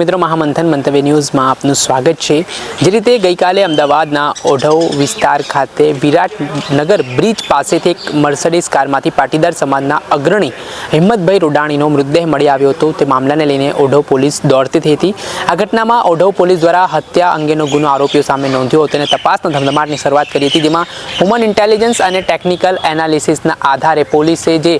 મિત્રો મહામંથન મંતવ્ય ન્યૂઝમાં આપનું સ્વાગત છે। જે રીતે ગઈકાલે અમદાવાદના ઓઢવ વિસ્તાર ખાતે વિરાટનગર બ્રિજ પાસેથી એક મર્સિડીઝ કારમાંથી પાટીદાર સમાજના અગ્રણી હિંમતભાઈ રૂડાણીનો મૃતદેહ મળી આવ્યો હતો। તે મામલાને લઈને ઓઢવ પોલીસ દોડતી થઈ હતી। આ ઘટનામાં ઓઢવ પોલીસ દ્વારા હત્યા અંગેનો ગુનો આરોપીઓ સામે નોંધ્યો હતો અને તપાસના ધમધમાટની શરૂઆત કરી હતી, જેમાં હ્યુમન ઇન્ટેલિજન્સ અને ટેકનિકલ એનાલિસિસના આધારે પોલીસે જે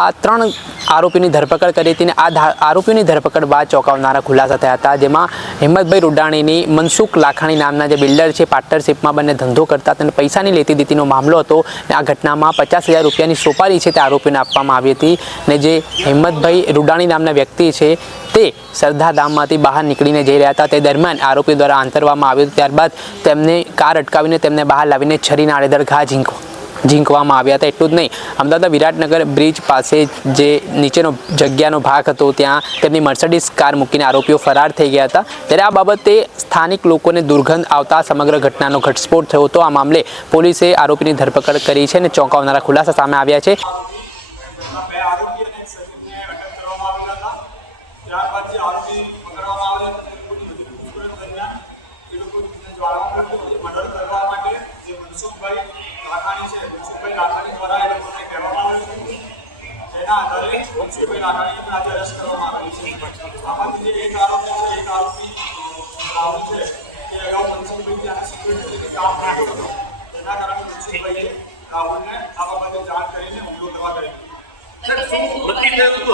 આ 3 આરોપીની ધરપકડ કરી હતી અને આ આરોપીઓની ધરપકડ બાદ ચોંકાવનારા ખુલાસા થયા હતા, જેમાં હિંમતભાઈ રૂડાણીની મનસુખ લાખાણી નામના જે બિલ્ડર છે પાર્ટનરશિપમાં બંને ધંધો કરતા હતા અને પૈસાની લેતી દેતીનો મામલો હતો અને આ ઘટનામાં 50,000 રૂપિયાની સોપારી છે તે આરોપીને આપવામાં આવી હતી અને જે હિંમતભાઈ રૂડાણી નામના વ્યક્તિ છે તે સરદારધામમાંથી બહાર નીકળીને જઈ રહ્યા હતા। તે દરમિયાન આરોપી દ્વારા આંતરવામાં આવ્યું, ત્યારબાદ તેમને કાર અટકાવીને તેમને બહાર લાવીને છરીના આડેધડ ઘા ઝીંકવામાં આવ્યા હતા। એટલું જ નહીં, અમદાવાદના વિરાટનગર બ્રિજ પાસે જે નીચેનો જગ્યાનો ભાગ હતો ત્યાં તેમની મર્સિડીઝ કાર મૂકીને આરોપીઓ ફરાર થઈ ગયા હતા। ત્યારે આ બાબતે સ્થાનિક લોકોને દુર્ગંધ આવતા સમગ્ર ઘટનાનો ઘટસ્ફોટ થયો હતો। આ મામલે પોલીસે આરોપીની ધરપકડ કરી છે અને ચોંકાવનારા ખુલાસા સામે આવ્યા છે।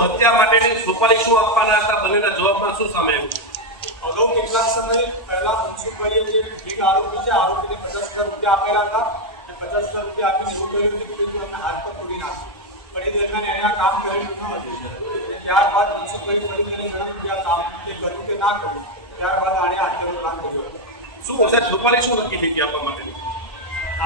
હત્યા માટેની સોપારી શું આપવાના હતા, બંનેના જવાબમાં શું સામે આવ્યું? અગાઉ કેટલાક સમય પહેલા મનસુખભાઈએ જે એક આરોપી છે આરોપીને 50,000 રૂપિયા આપેલા હતા અને 50,000 રૂપિયા આપીને એવું કહ્યું હતું કે તું એમને હાથ પર તોડી નાખ, પણ એ દરમિયાન એને આ કામ કરેલું ન હતું। ત્યારબાદ મનસુખભાઈ ફરી જણાવ્યું કે આ કામ તે કર્યું કે ના કર્યું, ત્યારબાદ આણે હત્યાનું કામ કર્યું। શું સાહેબ સોપારી શું નક્કી થઈ ગઈ આપવા માટેની?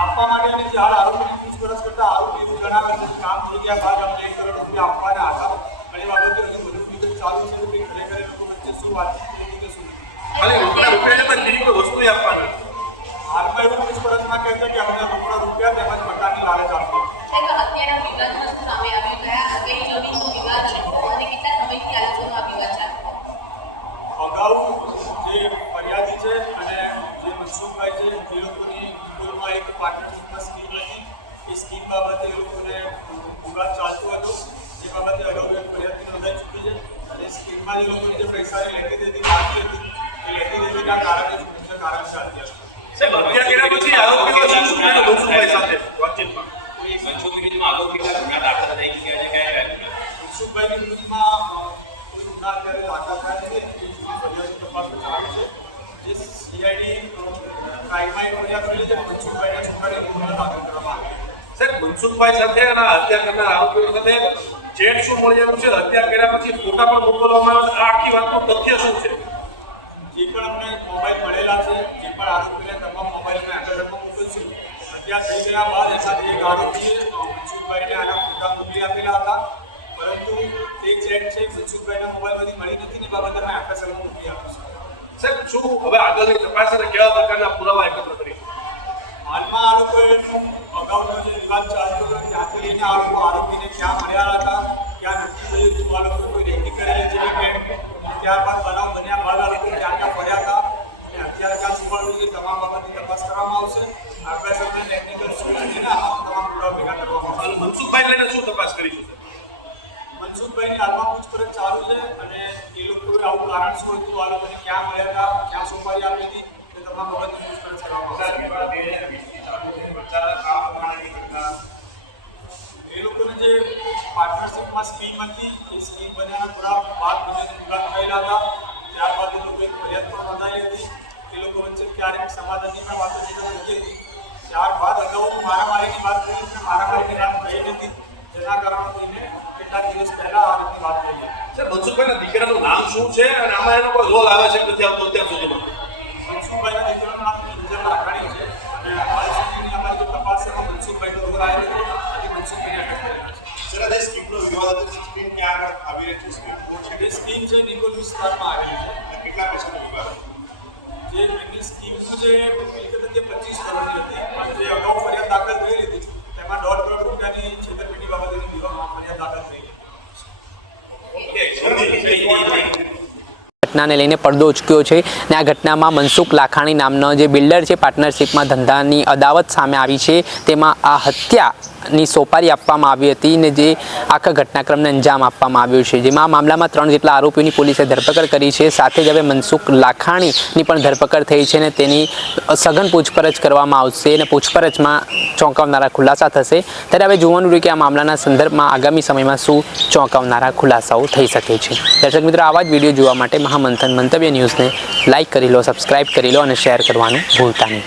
આપવા માટે અને જે હાલ આરોપીની પૂછપરછ કરતા આરોપી એવું જણાવે છે કે કામ થઈ ગયા બાદ અમને 1 કરોડ રૂપિયા આપવાના હતા અને એ બાબતે હજુ બધું વિગત ચાલુ છે કે ખરેખર લોકો વચ્ચે શું વાતચીત થઈ કે શું ખાલી રૂપિયા પણ બીજી કોઈ વસ્તુ આપવાના? હાલમાં એવું પૂછપરછમાં કહે છે કે અમને રોકડા રૂપિયા તેમજ મકાનની લાલચ આપી। હત્યાના વિવાદ સામે આવી ગયા, અત્યારે જમીનનો વિવાદ છે અને કેટલા સમયથી આયોજનો આ વિવાદ ચાલે? અગાઉ જે ફરિયાદી છે અને જે મનસુખભાઈ છે એ લોકોની ગુરુમાં એક પાર્ટનરશિપમાં સ્કીમ હતી, એ સ્કીમ બાબતે એ લોકોને વિવાદ ચાલતો હતો, જે બાબતે અગાઉ એક ફરિયાદી નોંધાઈ ચૂકી છે અને સ્કીમમાં એ લોકોની જે પૈસાની લેતી દેતી બાકી હતી એ લેતી દેતીના કારણે જ મુખ્ય કારણ છે હત્યા। સાહેબ હત્યા કર્યા પછી આરોપીઓ શું શું કર્યું મનસુખભાઈ સાથે વાતચીતમાં? મનસુખભાઈની વિરુદ્ધમાં કોઈ ગુના અત્યારે દાખલ થયા નથી, એ ફરિયાદની તપાસ ચાલુ છે। જે સીઆઈડી ક્રાઇમમાં એક ફરિયાદ કરી છે, મનસુખભાઈના છોકરાને ગુનો દાખલ કરવામાં આવ્યો। સાહેબ મનસુખભાઈ સાથે અને હત્યા કરનાર આરોપીઓ સાથે ચેટ શું મળી આવ્યું છે? હત્યા કર્યા પછી ફોટા પણ મોકલવામાં આવે, આ આખી વાતનું તથ્ય શું છે? જે પણ અમને મોબાઈલ મળેલા છે, જે પણ આરોપીને તમામ મોબાઈલમાં એડ્રેસમાં મોકલશું। હત્યા થઈ ગયા બાદ એમાંથી એક આરોપીએ મનસુખભાઈને આના ફોટા મોકલી આપેલા હતા, પરંતુ તે ચેટ છે મનસુખભાઈના મોબાઈલમાંથી મળી નથી ને બાબતે અમે એફએસએલમાં મોકલી આપીશું। સાહેબ શું હવે આગળની તપાસ અને કેવા પ્રકારના પુરાવા એકત્ર કરી? હાલમાં આ લોકોએ અગાઉનો જે વિવાદ ચાલતો હતો ત્યાંથી લઈને આ લોકો આરોપીને ક્યાં મળ્યા હતા, ક્યાં નક્કી થયું હતું, આ લોકો કોઈ રેકી કરેલી છે કે ત્યારબાદ બનાવ બન્યા બાદ આ લોકો ક્યાં ક્યાં ફર્યા હતા અને અત્યારે ક્યાં છુપાડ્યું છે, તમામ બાબતની તપાસ કરવામાં આવશે। એફએસએલને ટેકનિકલ સ્કૂલને આ તમામ પુરાવા ભેગા કરવામાં આવશે। મનસુખભાઈ લઈને શું તપાસ કરીશું? મનસુખભાઈની હાલમાં પૂછપરછ ચાલુ છે અને એ લોકોએ આવું કારણ શું હતું, આ લોકોને ક્યાં મળ્યા હતા, ક્યાં સોપારી આપી હતી, એ તમામ બાબતની પૂછપરછ કરવામાં આવશે। એ લોકોને જે પાર્ટનરશિપમાં સ્કીમ હતી એ સ્કીમ બન્યાના થોડા બાદ બંનેને વિવાદ થયેલા હતા, ત્યારબાદ એ લોકો એક ફરિયાદ પણ નોંધાઈ હતી। એ લોકો વચ્ચે ક્યારેક સમાધાનની પણ વાતો થઈ હતી, ત્યારબાદ અગાઉ મારામારીની વાત થઈ હતી, મારામારીની વાત થઈ નથી, જેના કારણે કોઈને કેટલાક દિવસ પહેલા આ રીતની વાત થઈ હતી। સર મનસુખભાઈના દીકરાનું નામ શું છે અને આમાં એનો કોઈ રોલ આવે છે નથી આવતો અત્યાર સુધીમાં? મનસુખભાઈના દીકરાનું નામ વિજય લાખાણી છે અને હાલ સુધીની અમારી જે તપાસ છે મનસુખભાઈનો રોલ આવ્યો છે, આજે મનસુખભાઈને અટક કરેલા છે। સર આજે સ્કીમનો વિવાદ હતો, સ્કીમ ક્યાં આવી રહી છે? એ સ્કીમ છે નિકોલ વિસ્તારમાં આવેલી છે। કેટલા પૈસાનો વિવાદ? જે એમની સ્કીમનું જે મિલકત હતી 25 કરોડની હતી અને જે અગાઉ ફરિયાદ દાખલ થઈ હતી તેમાં 1.5 કરોડ રૂપિયાની છેતરપિંડી બાબતેની ફરિયાદ દાખલ થઈ હતી। ઘટના ઘટનાને લઈને પડદો ઉચક્યો છે અને આ ઘટનામાં મનસુખ લાખાણી નામનો જે બિલ્ડર છે પાર્ટનરશિપમાં ધંધાની અદાવત સામે આવી છે, તેમાં આ હત્યાની સોપારી આપવામાં આવી હતી ને જે આખા ઘટનાક્રમને અંજામ આપવામાં આવ્યો છે, જેમાં આ મામલામાં 3 જેટલા આરોપીઓની પોલીસે ધરપકડ કરી છે. સાથે જ હવે મનસુખ લાખાણીની પણ ધરપકડ થઈ છે અને તેની સઘન પૂછપરછ કરવામાં આવશે અને પૂછપરછમાં ચોંકાવનારા ખુલાસા થશે. ત્યારે હવે જોવાનું રહ્યું કે આ મામલાના સંદર્ભમાં આગામી સમયમાં શું ચોંકાવનારા ખુલાસાઓ થઈ શકે છે. દર્શક મિત્રો, આવા જ વિડીયો જોવા માટે મહામંથન મંતવ્ય ન્યૂઝને લાઇક કરી લો, સબસ્ક્રાઇબ કરી લો અને શેર કરવાનું ભૂલતા નહીં.